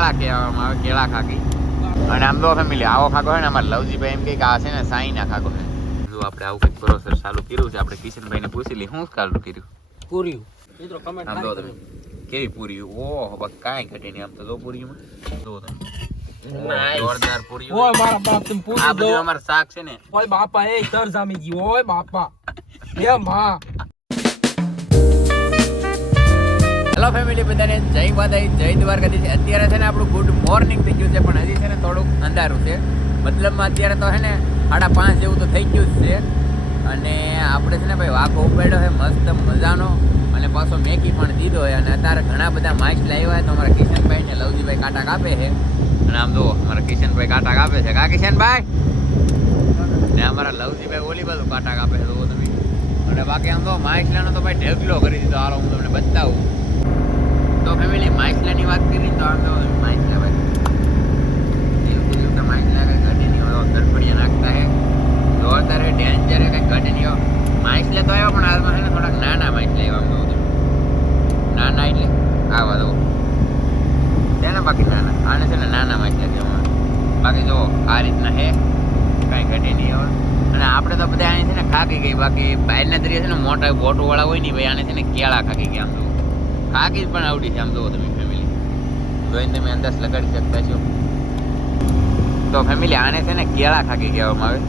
કેળા કહેવામાં આવે, કેળા ખાકી. અને આમ તો ફેમિલી આવો ખાગો છે ને અમારે લવજીભાઈ એમ કે આ છે ને સાઈના ખાગો છે. જો આપણે આવું કંઈક પ્રોસેસ ચાલુ કર્યું છે. આપણે કિશનભાઈને પૂછી લઈએ શું ચાલુ કર્યું. પૂર્યું મિત્રો કમેન્ટ આમ તો તમે કેવી પૂરી, ઓહો બસ કાંઈ ઘટે નહીં. આમ તો જો પૂરીમાં જો તમે જોરદાર પૂરી. ઓય મારા બાપ તમે આ પૂરી દો. બધું અમારું શાક છે ને. ઓય બાપા એ તર જામી ગઈ. ઓય બાપા એ માં. હેલો ફેમિલી બધાને જય માતાજી, જય દ્વારકાધીશ. અત્યારે છે ને આપણું ગુડ મોર્નિંગ થઈ ગયું છે, પણ હજી છે ને થોડુંક અંધારું છે. મતલબમાં અત્યારે તો છે ને 5:30 જેવું તો થઈ ગયું જ છે. અને આપણે છે ને ભાઈ વાઘો ઉપાડ્યો છે મસ્ત મજાનો, અને પાછો મેકી પણ દીધો છે. અને અત્યારે ઘણા બધા માઇક્સ લાવ્યા હોય તો અમારા કિશનભાઈ ને લવજીભાઈ કાંટા કાપે છે. અને આમ જો અમારા કિશનભાઈ કાંટા કાપે છે. કા કિશનભાઈ ને અમારા લવજીભાઈ ઓલી બાજુ કાંટા કાપે છે તો તમે. અને બાકી આમ તો માઇક્સલાનો તો ભાઈ ઢેકલો કરી દીધો. હાલો હું તમને બતાવું. તો ફેમિલી માઇક્સલાની વાત કરી તો આમ તો માઇક્સલા ભાઈ એવું તો માઇક્સલા કંઈ ઘટે નહીં હોય, ધરપડિયા નાખતા હે જોરદાર હે, ડેન્જર હે, કંઈ ઘટે નહીં હોય. માઇક્સલા તો આવ્યો પણ હાલમાં છે ને થોડાક નાના માઇક્સલા આવ્યા. આમ તો નાના એટલે આવા દો તેને, બાકી નાના આને છે ને નાના માઇક્સલા કહેવામાં. બાકી જો આ રીતના હે, કાંઈ ઘટે નહીં હોય. અને આપણે તો બધા આને છે ને ખાકી ગઈ. બાકી બહારના દરિયા છે ને મોટા બોટોવાળા હોય ને ભાઈ, આને છે ને કેળા ખાકી ગયા. આમ તો ખાકી પણ આવડી છે. આમ જુઓ તમે ફેમિલી, જોઈને તમે અંદાજ લગાડી શકતા છો. તો ફેમિલી આને છે ને કેળા ખાકી કહેવામાં આવે.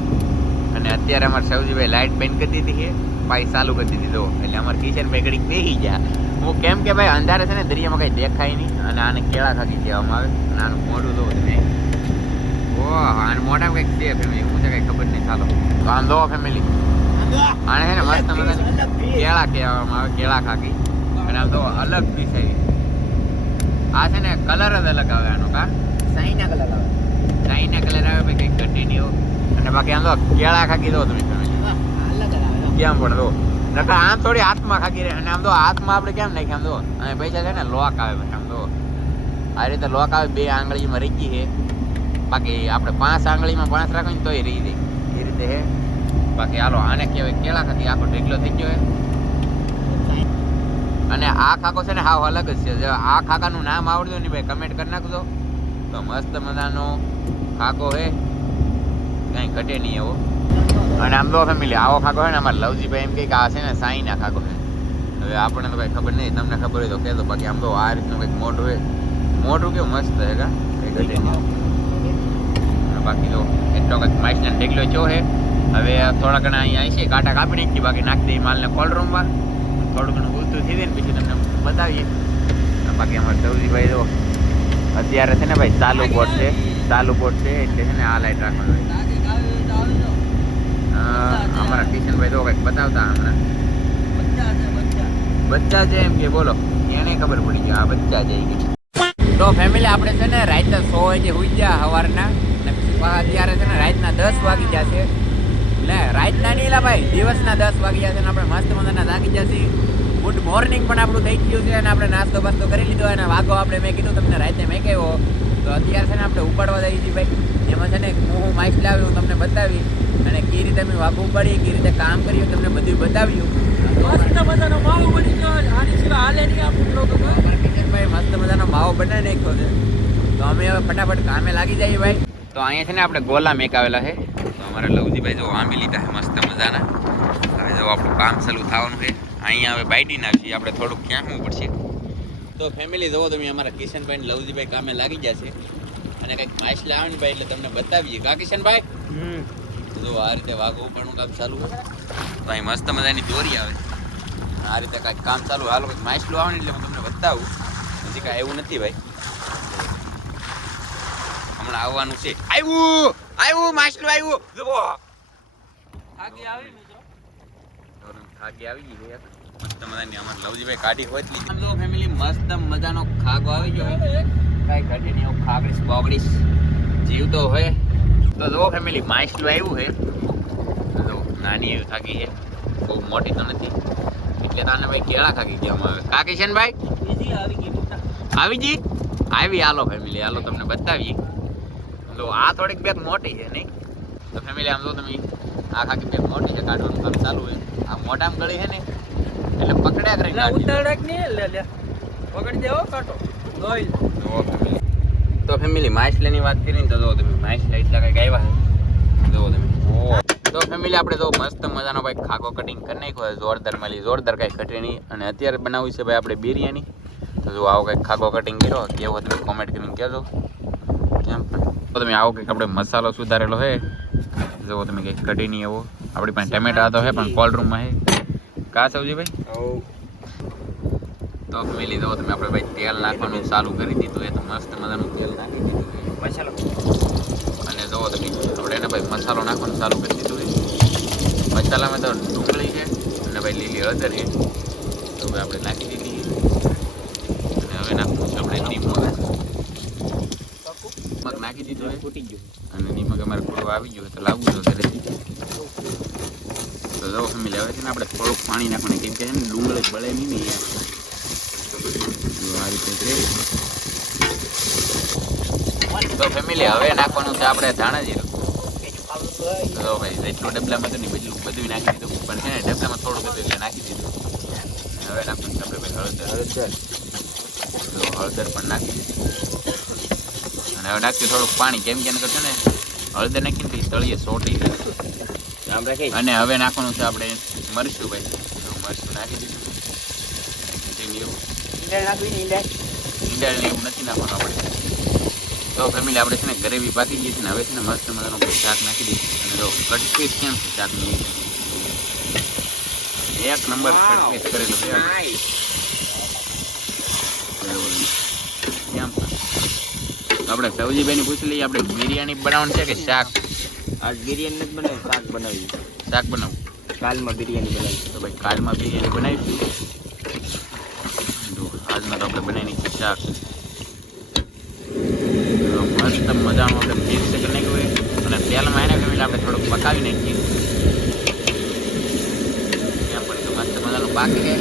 અને અત્યારે અમારે સૌજીભાઈ લાઇટ બંધ કરી દીધી છે, પાઈ ચાલુ કરી દીધી. જો એટલે અમારે કિશનભાઈ ઘડીક બેસી ગયા. હું કેમ કે ભાઈ અંધારે છે ને દરિયામાં કંઈ દેખાય નહીં, અને આને કેળા ખાકી કહેવામાં આવે. અને આનું મોઢું જોવો તમે, ઓહ આને મોઢામાં કંઈક છે ફેમિલી, હું છે કંઈ ખબર નહીં. ચાલો તો આમ જોવો ફેમિલી, આને છે ને મસ્ત મજા કેળા કહેવામાં આવે, કેળા ખાકી. અને આમ તો અલગ પીસ આવી. આ છે ને કલર જ અલગ આવે આનો. કા ચાઇના કલર આવે, ચાઇના કલર આવે ભાઈ, કંઈક કન્ટિન્યુ. અને બાકી આમ તો કેળા ખાકી દો તમે ફેમિલી, કેમ પણ દો નકર આમ થોડી હાથમાં ખાકી રહે. અને આમ તો હાથમાં આપણે કેમ નાખીએ આમ તો, અને પૈસા છે ને લોક આવે પછી આમ તો આ રીતે લોક આવે. 2 આંગળીમાં રહી ગઈ છે. બાકી આપણે 5 આંગળીમાં 5 રાખો ને તોય રહી જાય એ રીતે હે. બાકી હાલો આને કહેવાય કેળા ખાકી. આખો ઢેકલો થઈ ગયો હે. અને આ ખાકો છે ને હાવ અલગ જ છે. આ ખાકાનું નામ આવડ્યું ને ભાઈ કમેન્ટ કરી નાખજો. તો મસ્ત મજાનો ખાકો હે, કંઈ ઘટે નહીં એવો. અને આમ તો ફેમિલી આવો ખાકો છે ને અમારે લવજીભાઈ એમ કે આ છે ને સાઈના ખાકો છે. હવે આપણને તો કંઈ ખબર નહીં, તમને ખબર હોય તો કહેતો. બાકી આમ તો આ રીતનું કંઈક મોઢું હોય, મોઢું કેવું મસ્ત છે. કા કંઈ ઘટે નહીં. બાકી તો એટલો કંઈક માઇસને ઢેકલો ચો છે. હવે થોડા ઘણા અહીંયા આવી છે કાંટા કાપી નાખી. બાકી નાખી દઈએ માલને કોલ્ડ રૂમમાં, થોડું ઘણું ગુસ્તું થઈ જાય ને પછી તમને બતાવીએ. બાકી અમારે સૌજીભાઈ તો અત્યારે છે ને ભાઈ ચાલુ બોટ છે, ચાલુ બોટ છે એટલે છે ને આ લાઈટ રાખવાનું હોય. અમારા કિશનભાઈ તો કંઈક બતાવતા હમણાં બચ્ચા છે એમ કે, બોલો એને ખબર પડી ગઈ આ બચ્ચા છે કે. તો ફેમિલી આપણે છે ને રાતના 100 વાગે હોઈ ગયા સવારના, ને પછી અત્યારે છે ને રાતના 10 વાગી ગયા છે. લે રાતના નહીં લા ભાઈ, દિવસના 10 વાગી ગયા છે. અને આપણે મસ્ત મજાના જાગી ગયા છીએ. ગુડ મોર્નિંગ પણ આપણું થઈ ગયું છે. અને આપણે નાસ્તો બાસ્તો કરી લીધો. અને વાઘો આપણે મેં કીધું તમને રાતે મેં કહ્યો તો અત્યારે છે ને આપણે ઉપાડવા જઈએ છીએ ભાઈ. એમાં છે ને હું માઇક લાવ્યો, હું તમને બતાવી. અને કઈ રીતે અમે વાઘો ઉપાડીએ, કઈ રીતે કામ કર્યું તમને બધું બતાવ્યું. મસ્ત મજાનો માવો બની ગયો. આની સિવાય હાલે નહીં આપણું લોકો. કિશનભાઈ મસ્ત મજાનો માવો બનાવી નાખ્યો છે. તો અમે હવે ફટાફટ કામે લાગી જઈએ ભાઈ. તો અહીંયા છે ને આપણે ગોલા મેકાવેલા છે. તો અમારા લવજીભાઈ જો આંબી લીધા છે મસ્ત મજાના. હવે જો આપણું કામ ચાલુ થવાનું છે. અહીંયા હવે બાઈડી નાખીએ આપણે, થોડુંક ક્યાંકવું પડશે. તો ફેમિલી જોવો તમે અમારા કિશનભાઈ ને લવજીભાઈ કામે લાગી ગયા છે. અને કંઈક માછલા આવે ને ભાઈ એટલે તમને બતાવીએ. કા કિશનભાઈ જો આ રીતે વાઘો ઉપાડવાનું કામ ચાલુ હોય. તો અહીં મસ્ત મજાની દોરી આવે, આ રીતે કાંઈક કામ ચાલુ. હાલો કંઈક માછલું આવે ને એટલે હું તમને બતાવું. હજી કાંઈ એવું નથી ભાઈ, હમણાં આવવાનું છે. આવ્યું આવ્યું માછલું આવ્યું. જુઓ થાકી આવી મિત્રો, થાકી આવી ગઈ છે મસ્ત મજાની. અમારે લવજીભાઈ કાઢી હોય આમ તો ફેમિલી મસ્ત મજાનો ખાગો આવી ગયો. કાંઈ ઘટે નહીં એવું ખાગડીશ બોગડીશ જીવતો હોય. તો જો ફેમિલી માછલું આવ્યું છે. જો નાની એવી થાકી છે, બહુ મોટી તો નથી. એટલે તાને ભાઈ કેળા ખાકી કહેવામાં આવે. કા કિશનભાઈ બીજી આવી ગઈ બેટા, આવી જી આવી. હાલો ફેમિલી હાલો તમને બતાવીએ. તો આ થોડીક બેગ મોટી છે નહીં. તો ફેમિલી આમ જો તમે આ ખાકી બેગ મોટી છે, કાઢવાનું કામ ચાલુ હોય. આ મોટામાં ગળી છે ને એટલે પકડ્યા કરી ઉતારક ને લે લે પકડી દેવો કાટો જોઈ. જો ફેમિલી તો ફેમિલી માછલીની વાત કરીને તો જો તમે માછલા એટલા કંઈક આવ્યા છે જો તમે તો ફેમિલી આપણે તો મસ્ત મજાનો ભાઈ ખાકો કટિંગ કરી નાખ્યો જોરદાર મળી જોરદાર કાંઈ ઘટે નહીં અને અત્યારે બનાવી છે ભાઈ આપણે બિરયાની તો જો આવો કંઈક ખાકો કટિંગ કર્યો કેવો તમે કોમેન્ટ કરીને કહેજો કેમ પણ તો તમે આવો કંઈક આપણે મસાલો સુધારેલો છે જો તમે કંઈક કઢી નહીં એવો આપણી પાસે ટમેટા તો છે પણ કોલ્ડ રૂમમાં છે કા સૌજીભાઈ તો ફેમિલી તો તમે આપણે ભાઈ તેલ નાખવાનું ચાલુ કરી દીધું એ તો મસ્ત મજાનું તેલ નાખી દીધું મસાલો અને જો તમે આપણે એને ભાઈ મસાલો નાખવાનું ચાલુ કરી દીધું મસાલામાં તો ડુંગળી છે અને ભાઈ લીલી હળદર છે તો હવે આપણે નાખી દીધી અને હવે નાખવું છે આપણે નિમક નાખી દીધું હોય ફૂટી ગયું અને નિમક અમારે પૂરો આવી ગયો તો લાવવું જોઈએ ઘરેથી તો જો ફેમિલી હવે છે ને આપણે થોડુંક પાણી નાખવાનું કેમ કે છે ને ડુંગળી બળે નહીં ને આ રીતે તો ફેમિલી હવે નાખવાનું છે આપણે ધાણા જીરું તો ભાઈ જેટલું ડબલામાં હતું ને બધું નાખી દીધું પણ છે ને ડબલામાં થોડું હતું એટલે નાખી દીધું હવે નાખવાનું છે આપણે ભાઈ હળદર પણ નાખી દીધી અને હવે નાખી થોડુંક પાણી કેમ કે છે ને હળદર નાખીને તળીએ સોટી જાય અને હવે નાખવાનું છે આપણે મરચું ભાઈ મરચું નાખી દીધું ઈંડાળ ને એવું નથી નાખવાનું આપણે તો ફેમિલી આપણે છે ને ગ્રેવી પાકી ગઈ છે ને હવે છે ને મસ્ત મજાનું શાક નાખી દઈશું અને જો કટપીસ કેમ છે શાકની એક નંબર કટપીસ કરેલું છે કેમ આપણે સૌજીભાઈને પૂછી લઈએ આપણે બિરયાની બનાવવાની છે કે શાક આજ બિરયાની નથી બનાવી શાક બનાવી શાક બનાવું કાલમાં બિરયાની બનાવી તો ભાઈ કાલમાં બિરયાની બનાવીશું આજમાં તો આપણે બનાવી નાખીએ શાક મસ્ત મજાનું આપણે મિક્સ કરી નાખ્યું અને તેલમાં એને ફેમિલી આપણે થોડુંક પકાવી નાખીએ ત્યાં પણ મસ્ત મજાનું પાકી છે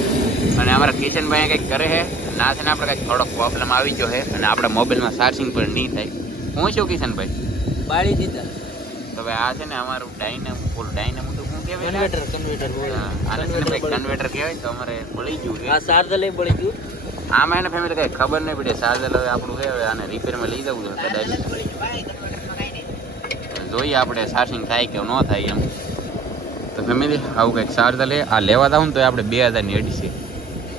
અને અમારા કિચનભાઈ કંઈક કરે છે ના છે ને આપણે કંઈક થોડોક પ્રોબ્લેમ આવી ગયો છે અને આપણા મોબાઈલમાં ચાર્જિંગ પણ નહીં થાય હું શું કિશનભાઈ બાળી દીધા તો ભાઈ આ છે ને અમારું ડાયનેમો તો શું કહેવાય કન્વર્ટર આને છે ને ભાઈ કન્વર્ટર કહેવાય તો અમારે બળી ગયું છે આ ચાર્જર લઈ બળી ગયું આમાં એને ફેમિલી કંઈ ખબર નહીં પડી ચાર્જર હવે આપણું છે હવે આને રિપેરમાં લઈ જવું જોઈએ કદાચ જોઈએ આપણે ચાર્જિંગ થાય કે ન થાય એમ તો ફેમિલી આવું કંઈક ચાર્જર લે આ લેવા જાવ ને તો આપણે 2000ની અડી છે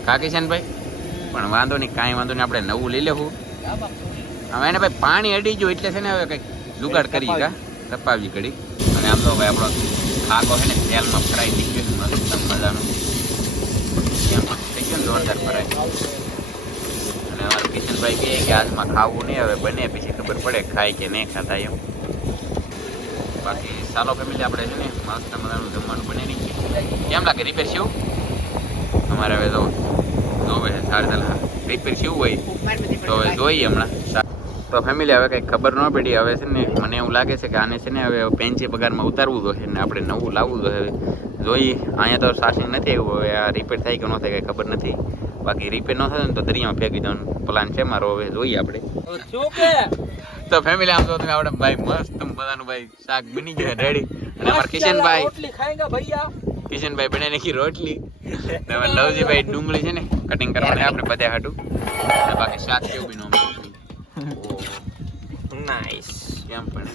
કાકી છે ને ભાઈ પણ વાંધો નહીં કાંઈ વાંધો નહીં આપણે નવું લઈ લેવું હવે એને ભાઈ પાણી અડી ગયું એટલે છે ને હવે કંઈક જુગાડ કરી કા તપાવી ઘડી અને આમ તો ભાઈ આપણો ખાકો છે ને તેલમાં ફ્રાય થઈ ગયો મસ્ત મજાનું એમ થઈ ગયો ને જોરદાર ફ્રાય અને અમારા કિશનભાઈ કહે કે આજમાં ખાવું નહીં હવે બને પછી ખબર પડે ખાય કે નહીં ખાતા એમ બાકી ચાલો ફેમિલી આપણે છે ને મસ્ત મજાનું જમવાનું બને નહીં કેમ લાગે રિપેર શું અમારે હવે જો છે ચાર્જર રિપેર શું હોય તો હવે જોઈએ હમણાં તો ફેમિલી હવે કંઈ ખબર ન પડી હવે છે ને મને એવું લાગે છે કે આને છે ને હવે પેન્સી પગારમાં ઉતારવું જોઈએ ને આપણે નવું લાવવું જોઈએ જોઈએ અહીંયા તો ચાર્જિંગ નથી આવ્યું હવે આ રિપેર થાય કે ન થાય કંઈ ખબર નથી બાકી રિપેર ન થાય ને તો દરિયામાં ફેંકી દેવાનું પ્લાન છે મારો હવે જોઈએ આપણે તો ફેમિલી આમ તો તમે આપણે ભાઈ મસ્ત બધાનું ભાઈ શાક બની ગયા રેડી અને અમારા કિશનભાઈ કિશનભાઈ બને નાખી રોટલી હવે લવજીભાઈ ડુંગળી છે ને કટિંગ કરવાની આપણે બધા હાટું અને બાકી શાક કેવું બીનું નાઈસ કેમ પણ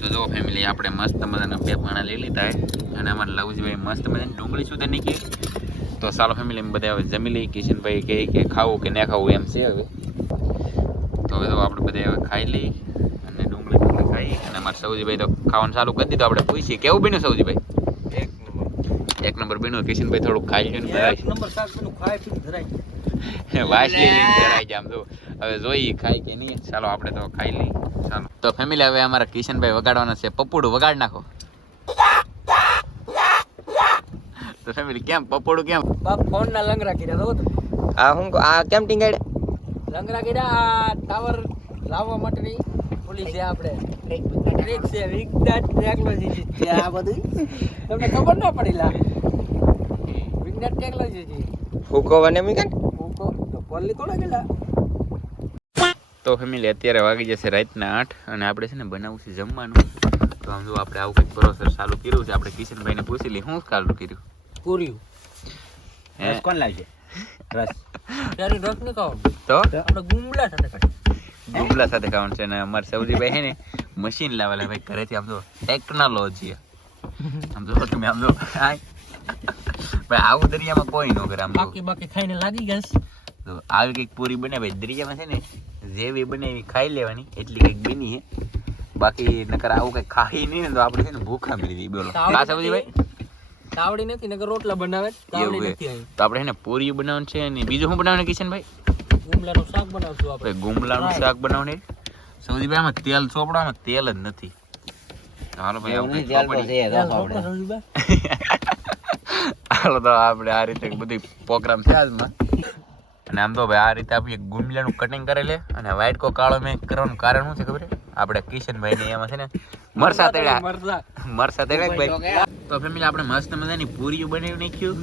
તો જો ફેમિલી આપણે મસ્ત મજાના 2 પાણા લઈ લીધા અને અમારા લવજીભાઈ મસ્ત મજાની ડુંગળી સુધી નીકળી તો ચાલો ફેમિલી બધા હવે જમી લઈએ કિશનભાઈ કહે કે ખાવું કે ના ખાવું એમ છે હવે તો હવે તો આપણે બધા હવે ખાઈ લઈએ અને ડુંગળી ખાઈ અને અમારા સૌજીભાઈ તો ખાવાનું ચાલુ કરી દીધું આપણે પૂછીએ કેવું બીનું સૌજીભાઈ એક નંબર બીનું કિશનભાઈ થોડુંક ખાઈ લે વાસલી ધરાઈ જામ તો હવે જોઈએ ખાય કે નહીં ચાલો આપણે તો ખાઈ લઈએ ચાલો તો ફેમિલી હવે અમારા કિશનભાઈ વગાડવાના છે પપ્પુડું વગાડ નાખો તો ફેમિલી કેમ પપ્પુડું કેમ બાપ ફોન ના લંગરા કર્યા તો આ હું આ કેમ ટીંગાડે લંગરા કર્યા આ ટાવર લાવવા માટેની ઓલી છે આપણે ટ્રેક છે વિજ્ઞાન ટેકનોલોજી છે આ બધું તમને ખબર ના પડી લા વિજ્ઞાન ટેકનોલોજી છે ફૂકો વને મીકન ફૂકો તો પોલી થોડા ગેલા તો ફેમિલી અત્યારે વાગી જશે રાતના 8 અને આપણે છે ને બનાવવું છે જમવાનું તો આમ જો આપણે આવું કંઈક પ્રોસેસ ચાલુ કર્યું છે આપણે કિશનભાઈને પૂછી લઈએ શું ચાલુ કર્યું પૂર્યું રસ કોણ લાવશે રસ ત્યારે રસ ન ખાવ તો આપણે ગુમલા સાથે ગુમલા સાથે ખાવાનું છે. અને અમારે સૌજીભાઈ છે ને મશીન લાવેલા ભાઈ ઘરેથી. આમ તો ટેકનોલોજી આમ તો તમે આમ તો ભાઈ આવું દરિયામાં કોઈ ન કરે. આમ તો બાકી ખાઈને લાગી ગસ તો આવી કંઈક પૂરી બને ભાઈ દરિયામાં છે ને જેવી બને એવી ખાઈ લેવાની એટલી કંઈક બની છે. બાકી નકર આવું કંઈક ખાઈ નહીં ને તો આપણે છે ને ભૂખા મળી જઈએ. બોલો હા સૌજીભાઈ તાવડી નથી નકર રોટલા બનાવે તાવડી નથી આવી. તો આપણે છે ને પૂરી બનાવવાનું છે અને બીજું શું બનાવવાનું કિશનભાઈ? ગુમલાનું શાક બનાવશું આપણે. ગુમલાનું શાક બનાવવાનું. સૌજીભાઈ આમાં તેલ ચોપડો, આમાં તેલ જ નથી. હાલો ભાઈ હાલો તો આપણે આ રીતે બધી પ્રોગ્રામ છે આજમાં. અને આમ તો ભાઈ આ રીતે આપણે ગુમલાનું કટિંગ કરી લે. અને વ્હાઈટ કો કાળો મેં કરવાનું કારણ શું છે ખબર છે? આપણે કિશનભાઈ ને એમાં છે ને મરસા તળ્યા ભાઈ. તો ફેમિલી આપણે મસ્ત મજાની પૂરીઓ બનાવી નાખ્યું.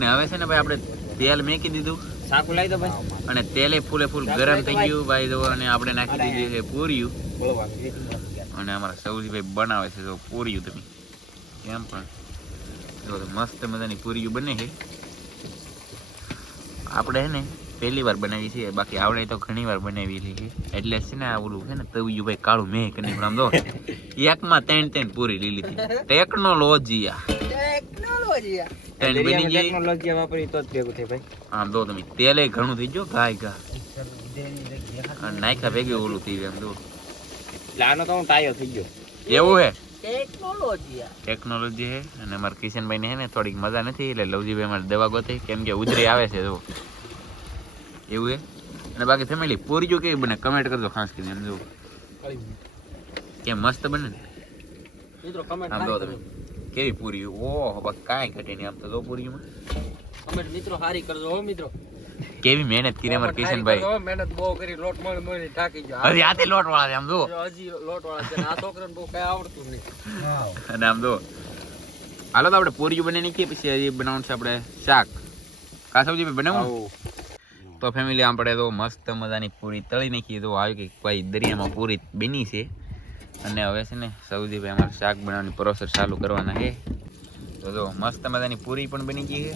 ને હવે છે ને ભાઈ આપણે તેલ મેકી દીધું. શાક લાવી દો ભાઈ. અને તેલે ફૂલે ફૂલ ગરમ થઈ ગયું ભાઈ જો. અને આપણે નાખી દીધી છે પૂરીઓ. અને અમારા સૌજીભાઈ બનાવે છે જો પૂરીઓ. તમે એમ પણ જો મસ્ત મજાની પૂરીઓ બને છે. આપણે છે ને પહેલી વાર બનાવી છે, બાકી આવડે તો ઘણી વાર બનાવી છે. એટલે છે ને આ ઓલું છે ને તવિયું ભાઈ કાળું મેં કરી આમ જો એકમાં 3 પૂરી લઈ લીધી. ટેકનોલોજી વાપરી તો જ ભેગું થાય ભાઈ. આમ જો તમે તેલે ઘણું થઈ ગયો ગાય ગા નાખ્યા ભેગું ઓલું થઈ ગયું. આમ જો આનો તો હું ટાયો થઈ ગયો. એવું હે ટેકનોલોજી ટેકનોલોજી હે. અને અમારા કિશનભાઈ ને હે ને થોડીક મજા નથી એટલે લવજીભાઈ અમારે દવા ગોતે કેમ કે ઉધરી આવે છે જો એવું હે. અને બાકી ફેમિલી પૂરીઓ કેવી બને કમેન્ટ કરજો ખાસ કરીને. એમ જો કેમ મસ્ત બને ને મિત્રો કમેન્ટ આમ જો તમે કેવી પૂરી. ઓહો બસ કાંઈ ઘટે નહીં આમ તો જો પૂરીમાં. કમેન્ટ મિત્રો સારી કરજો હો મિત્રો. કેવી મહેનત કરી અમારા કિશનભાઈ. મહેનત બહુ કરી લોટ મળી ઠાકી ગયો. હજી આતે લોટ વાળા છે આમ જો. હજી લોટ વાળા છે આ છોકરાને બહુ કઈ આવડતું નહીં. અને આમ જો હાલો તો આપણે પૂરીઓ બની નાખીએ. પછી હજી બનાવવાનું છે આપણે શાક. કા સબ્જી બનાવવું. તો ફેમિલી આપણે તો મસ્ત મજાની પૂરી તળી નાખીએ. તો આવી કે ભાઈ દરિયામાં પૂરી બની છે. અને હવે છે ને સૌજીભાઈ અમારે શાક બનાવવાની પ્રોસેસ ચાલુ કરવાના છે. તો જો મસ્ત મજાની પૂરી પણ બની ગઈ છે.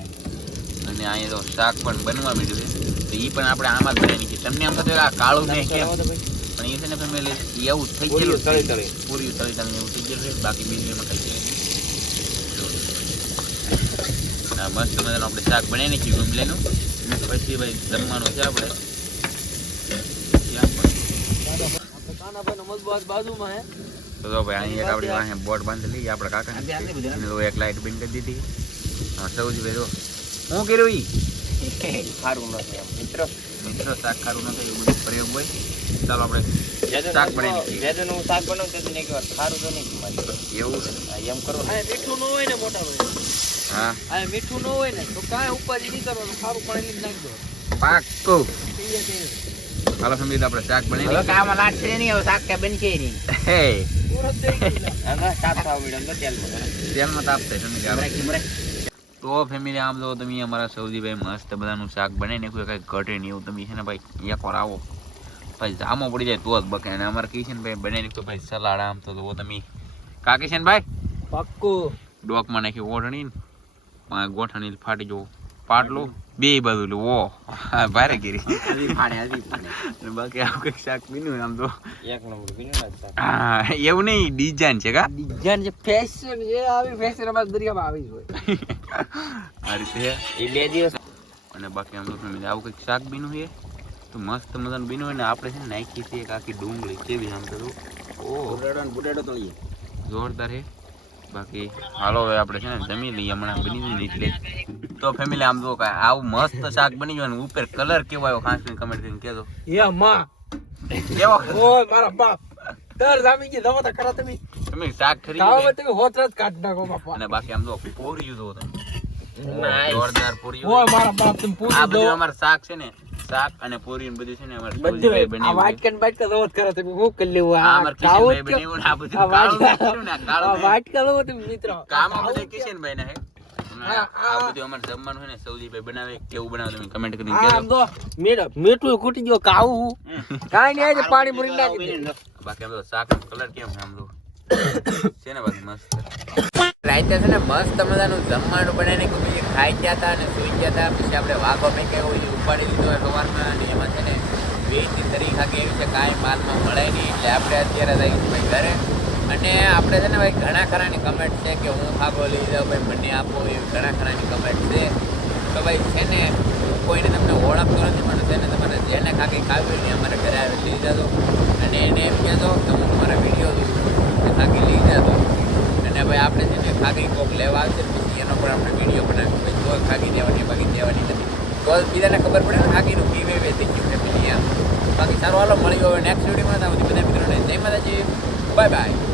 અને અહીંયા તો શાક પણ બનવા માંડ્યું છે. તો એ પણ આપણે આમાં જ બનાવી નાખીએ. તમને આમ થતું આ કાળું મેં કેમ પણ એ છે ને ફેમિલી એવું થઈ ગયેલું પૂરી તળી તળી એવું થઈ ગયેલું છે. બાકી બીજું એમાં કઈ મસ્ત મજાનું આપણે શાક બનાવી નાખીએ ગુમલાનું. પછી ભાઈ જમવાનું છે આપણે. બાજુમાં હે તો ભાઈ અહીંયા આપણી પાસે બોટ બાંધી લઈએ આપણે કાકા. એક લાઈટ બંધ કરી દીધી. હા સૌજીભાઈ જો શું કર્યું ઈ સારું નથી મિત્રો મિત્રો શાક ખારું ન થાય એવું બધું પ્રયોગ હોય. ચાલો આપણે શાક બનાવી વેજનું શાક બનાવતો તો એક વાર સારું તો નહીં એવું છે એમ કરો. મીઠું ન હોય ને મોટા ભાઈ. હા આ મીઠું ન હોય ને તો કાંઈ ઉપાધિ નહીં કરવાનું. સારું પાણી લઈને નાખી દો પાક્કું. હાલો સમજી આપણે શાક બનાવી કામમાં લાગશે નહીં હવે શાક ક્યાં બનશે નહીં. હે શાક ખાવા મળ્યો તો તેલમાં તાપ થાય સમજી આપણે. તો ફેમિલી આમ જો તમે અમારા સૌજીભાઈ મસ્ત બધાનું શાક બનાવી નાખ્યું. કંઈ ઘટે નહીં એવું તમે છે ને ભાઈ એકવાર આવો ભાઈ જામો પડી જાય તો જ બકે. અને અમારા કિશનભાઈ બનાવી નાખ્યું ભાઈ સલાડ. આમ તો તમે કા કિશનભાઈ પાક્કું ડોકમાં નાખી ઓઢણી ને ગોઠણી ફાટી જવો પાટલો બે બાજુ લો ભારે ગીરી બાકી આવું કંઈક શાક બીનું આમ તો એક નંબર હા એવું નહીં ડિઝાઇન છે કા ડિઝાઇન જે ફેશન જે આવી ફેશન અમારા દરિયામાં આવી જ હોય આ રીતે એ 2 દિવસ. અને બાકી આમ તો આવું કંઈક શાક બીનું છે તો મસ્ત મજાનું બીનું હોય ને આપણે છે ને નાખી છે એક આખી ડુંગળી કેવી આમ તો બુટેડો તો જોરદાર છે. બાકી હાલો હવે આપણે છે ને જમી લઈએ હમણાં બની ગયું એટલે. તો ફેમિલી આમ જો કાંઈ આવું મસ્ત શાક બની ગયું ને ઉપર કલર કેવો આવ્યો ખાસ કરીને કમેન્ટ કરીને કહેજો. એ માં કેવો ઓય મારા બાપ દર જામી ગઈ દવા તો કરો તમે શાક ખરી કાવા તમે હોતરાત કાઢ નાખો બાપા. અને બાકી આમ જો પૂરીયું જો તમે જોરદાર પૂરીયું. ઓય મારા બાપ તમે પૂરી આ દો. બધું અમાર શાક છે ને શાક અને પૂરી બધું છે ને અમાર બધું આ વાટકન બાટકા દવત કરો તમે હું કરી લેવું આ અમાર કિશનભાઈ બનાવ્યું ને આ બધું કાળું કર્યું ને કાળું વાટકા લો તમે મિત્રો કામ બધું કિશનભાઈ ના હે. આ બધું અમાર જમવાનું છે ને સૌજીભાઈ બનાવે કેવું બનાવે તમે કમેન્ટ કરીને આમ કહેજો. દો મીઠું ખૂટી ગયો કાવું કાઈ નહીં આજે પાણી પૂરી નાખી દે. બાકી આમ તો શાક નો કલર કેમ છે આમ તો છે ને બાકી મસ્ત રાતે છે ને મસ્ત મજાનું જમવાનું બનાવીને પછી ખાઈ ગયા હતા અને સુઈ ગયા હતા. પછી આપણે વાઘો મેં કેવું ઉપાડી લીધો સવારમાં અને એમાં છે ને વેચની તરી ખાકી એવી છે કાંઈ માલમાં મળે નહીં એટલે આપણે અત્યારે જઈએ છીએ ભાઈ ઘરે અને આપણે છે ને ભાઈ ઘણા ખરાની કમેન્ટ છે કે હું ખાગો લઈ જાઉં ભાઈ મને આપો એવી ઘણા ખરાની કમેન્ટ છે તો ભાઈ છે ને હું કોઈને તમને ઓળખતો નથી પણ છે ને તમારે જેને ખાકી ખાવી હોય ને અમારે ઘરે આવી લઈ જજો અને એને એમ કહેજો કે હું તમારા વિડીયો જોઉં કે ખાકી લઈ જજો અને ભાઈ આપણે છે ને ખાકી કોક લેવા આવશે ને પછી એનો પણ આપણે વિડીયો બનાવીશું ભાઈ તો ખાકી દેવાની બાકી દેવાની નથી તો બીજાને ખબર પડે ને ખાકીનું ગીવે વે થઈ ગયું ફેમિલી એમ બાકી સારું હાલો મળી ગયો નેક્સ્ટ વિડીયોમાં બધા મિત્રોને જય માતાજી બાય બાય